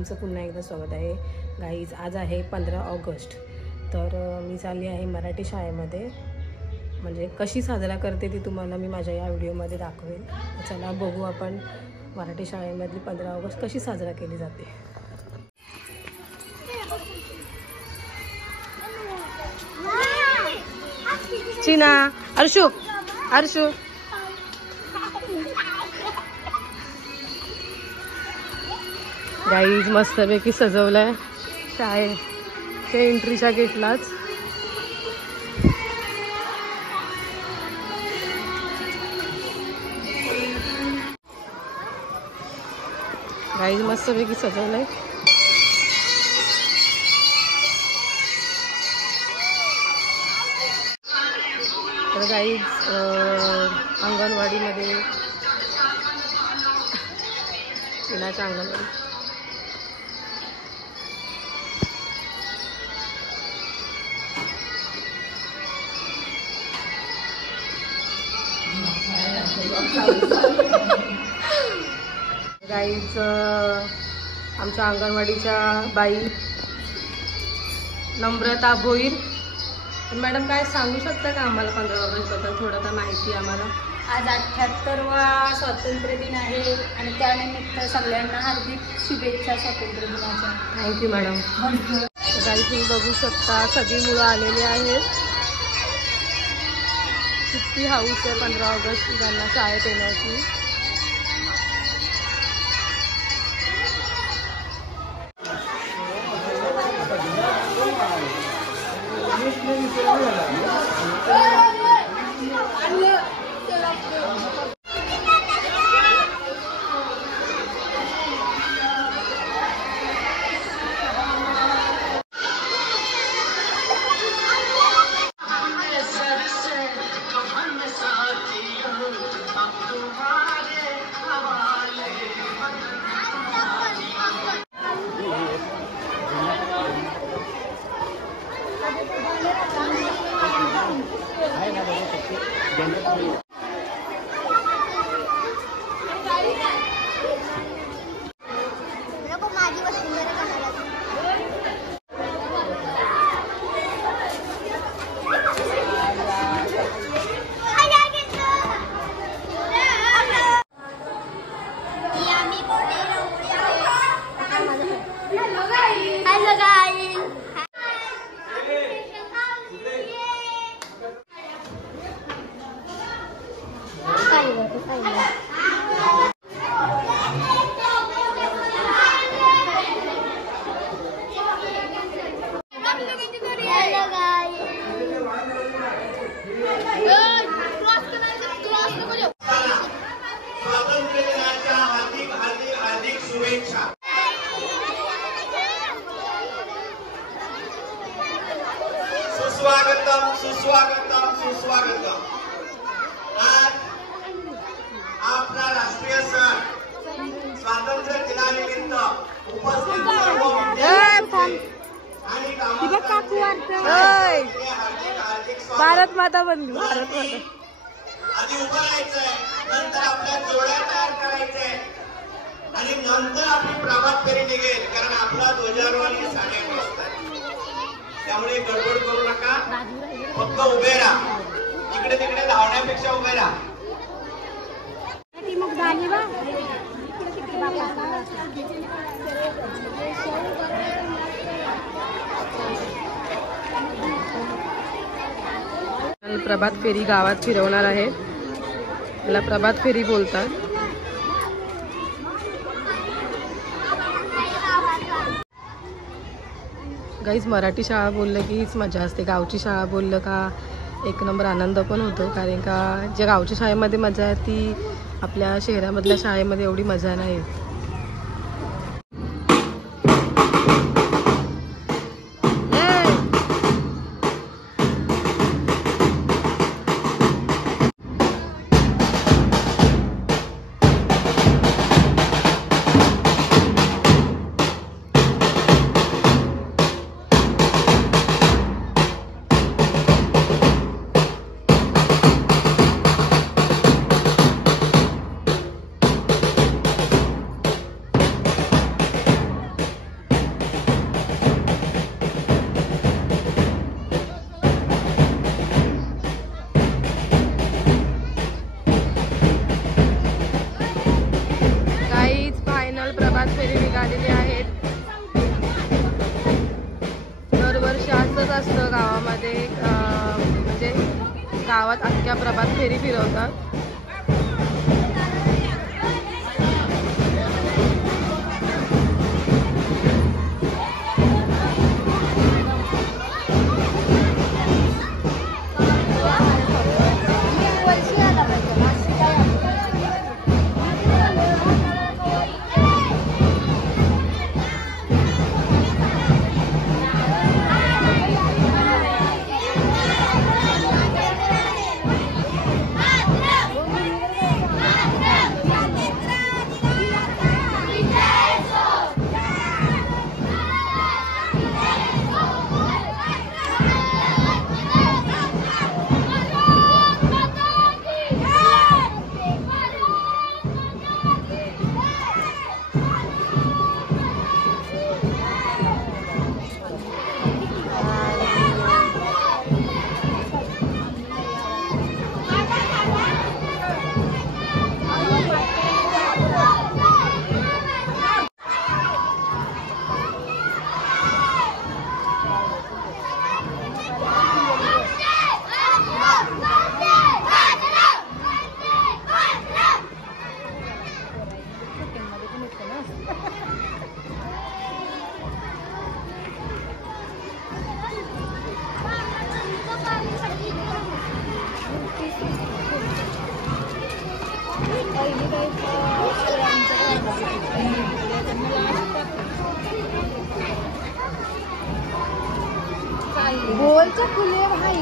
तुमचं पुन्हा एकदा स्वागत आहे गाईज। आज आहे 15 ऑगस्ट, तर मी चालली आहे मराठी शाळेमध्ये। म्हणजे कशी साजरा करते ती तुम्हाला मी माझ्या या व्हिडिओमध्ये दाखवेन। चला बघू आपण मराठी शाळेमधली 15 ऑगस्ट कशी साजरा केली जाते। चिना, अर्शू अर्शू गाईज मस्तपैकी सजवलंय शाळेच्या एंट्रीच्या गेटलाच। गाईज मस्तपैकी सजवलंय। तर गाईज अंगणवाडीमध्ये चिनाच्या अंगणवाडी गाईज आमच्या अंगणवाडीच्या बाई नम्रता भोईर। मॅडम काय सांगू शकता का आम्हाला 15 ऑगस्ट बद्दल थोडं तर माहिती आम्हाला? आज 78वा स्वातंत्र्य दिन आहे आणि त्यानिमित्त सगळ्यांना हार्दिक शुभेच्छा स्वातंत्र्य दिनाच्या। Thank you madam. गाईज तुम्ही बघू शकता सगळी मुलं आलेली आहेत। किती हाऊस आहे 15 ऑगस्ट त्यांना शाळेत येण्याची। सुस्वागतम सुस्वागतम सुस्वागतम। आज आपला राष्ट्रीय सण स्वातंत्र्य दिनानिमित्त उपस्थित सर्व विद्यार्थी आणि भारत माता बंधू, भारत माता आधी उभं राहायचंय, नंतर आपल्या जोड्या तयार करायचंय आणि नंतर आपली प्रभात फेरी निघेल, कारण आपला ध्वजारोहण 8:30 वाजता आहे। त्यामुळे गडबड करू नका, फक्त उभे राहा। इकडे तिकडे धावण्यापेक्षा उभे राहा। प्रभात फेरी गावात फिरवणार आहे, त्याला प्रभात फेरी बोलतात। गाईज मराठी शाळा बोललं की हीच मजा असते। गावची शाळा बोललं का एक नंबर आनंद पण होतो, कारण का ज्या गावच्या शाळेमध्ये मजा आहे ती आपल्या शहरामधल्या शाळेमध्ये एवढी मजा नाही। असतं गावामध्ये, म्हणजे गावात अख्ख्या प्रभात फेरी फिरवतात. बोलच्या फुले भाई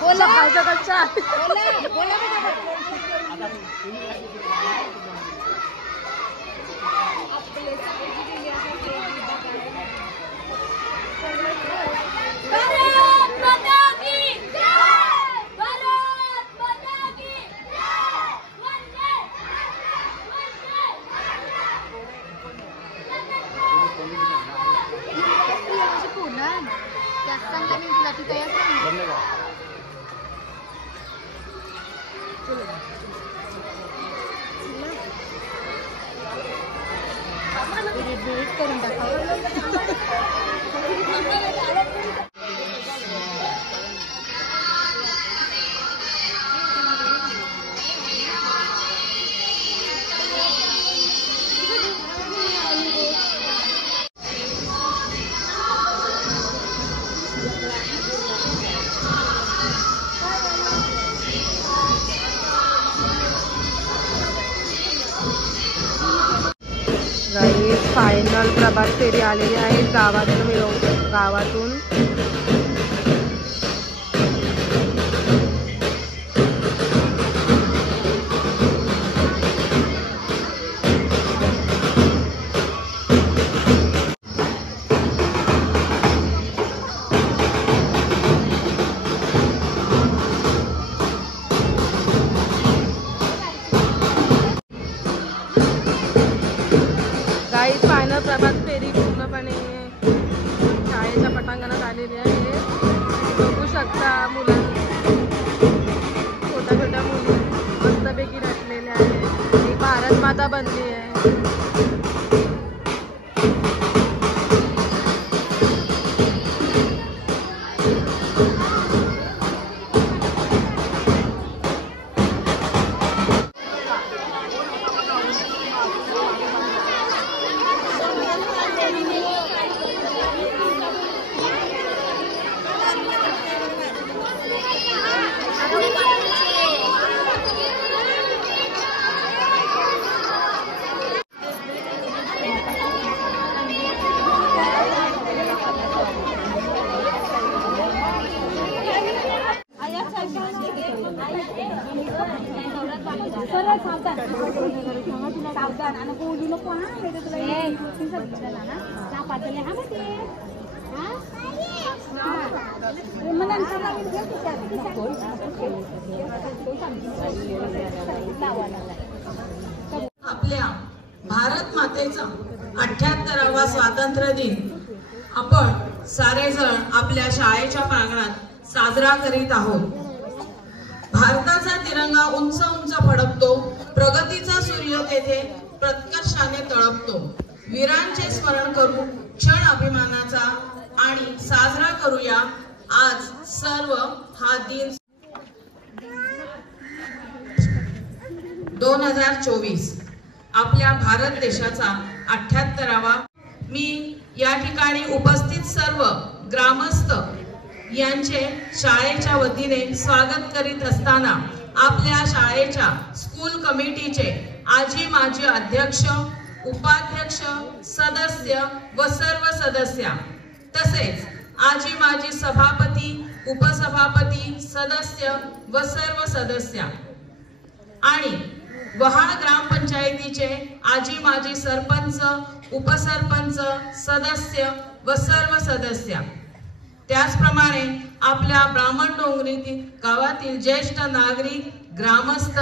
बोला खायचा कच्चा बोला करून फायनल प्रभात फेरी आलेली आहे गावातून. फायनल प्रभात फेरी पूर्णपणे शाळेच्या पटांगणात आलेली आहे. बघू शकता छोट्या छोट्या मुली मस्तपैकी नटलेल्या आहेत. ही भारत माता बनली आहे. सावधान आणि बोलू नको ना, तुला आपल्या भारत मातेचा 78वा स्वातंत्र्य दिन आपण सारेजण आपल्या शाळेच्या प्रांगणात साजरा करीत आहोत. भारताचा तिरंगा उंच उंच फडकतो, प्रगतीचा सूर्य तेथे प्रत्कर्षाने तळपतो. वीरांचे स्मरण करू, क्षण अभिमानाचा आणि साजरा करूया आज सर्व हा दिन. 2024 आपल्या भारत देशाचा 78वा. मी या ठिकाणी उपस्थित सर्व ग्रामस्थ यांचे शाळेच्या वतीने स्वागत करीत असताना आपल्या शाळेच्या स्कूल कमिटीचे आजी माजी अध्यक्ष, उपाध्यक्ष, सदस्य व सर्व सदस्य, तसेच आजी माजी सभापती, उपसभापती, सदस्य व सर्व सदस्य आणि वहाळ ग्रामपंचायतीचे आजी माजी सरपंच, उपसरपंच, सदस्य व सर्व सदस्य, त्याचप्रमाणे आपल्या ब्राह्मण डोंगरी गावातील ज्येष्ठ नागरिक, ग्रामस्थ,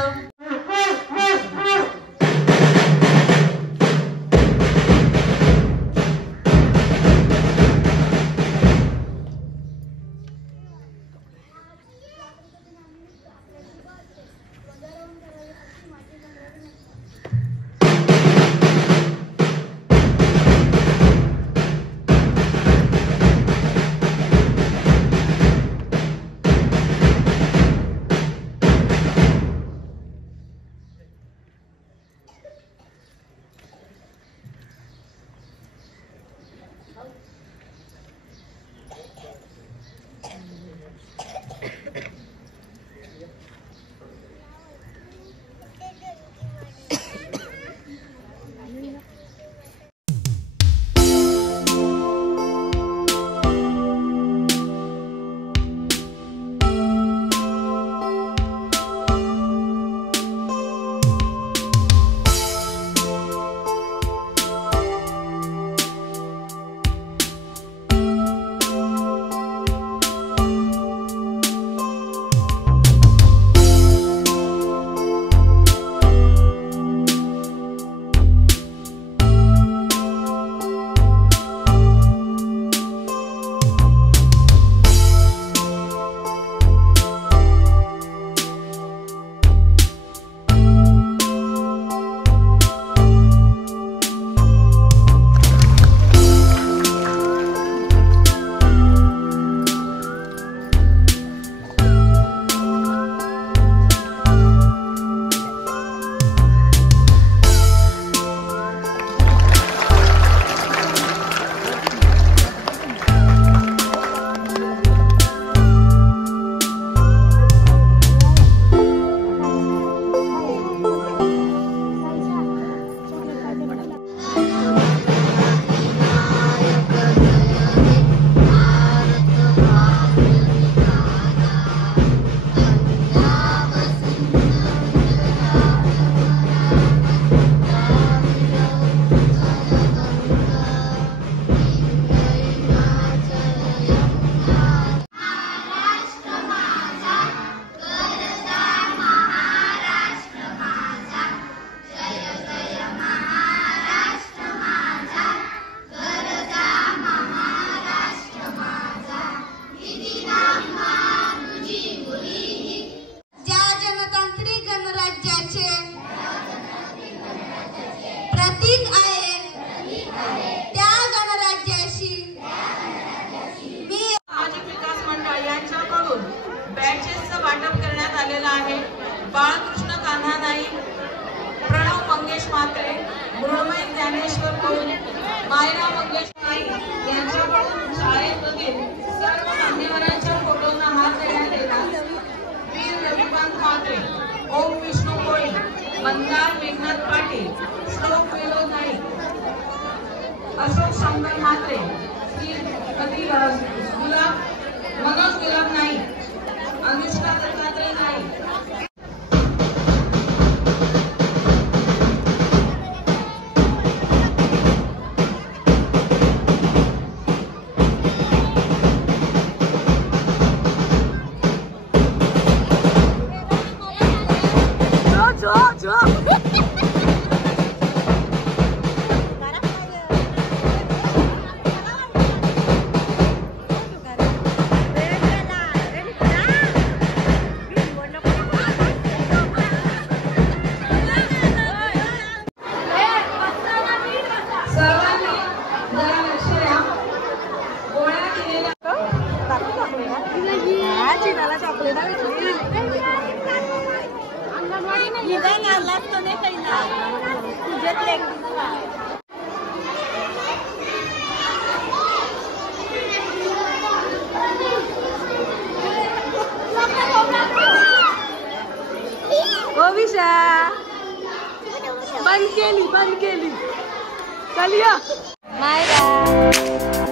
मायरा मंगेश नाईक यांच्याकडून शाळेमधील सर्व मान्यवरांच्या फोटोंना हात देण्यात येतात. वीर रविकांत म्हात्रे, ओम विष्णू कोळी, मंदार मेघनाथ पाटील, श्लोक विनोद नाईक, अशोक शंकर म्हात्रे, गुलाब मनोज गुलाब नाईक, अनुष्का दत्तात्रय नाईक. गोविशा बंद केली चलिया मायरा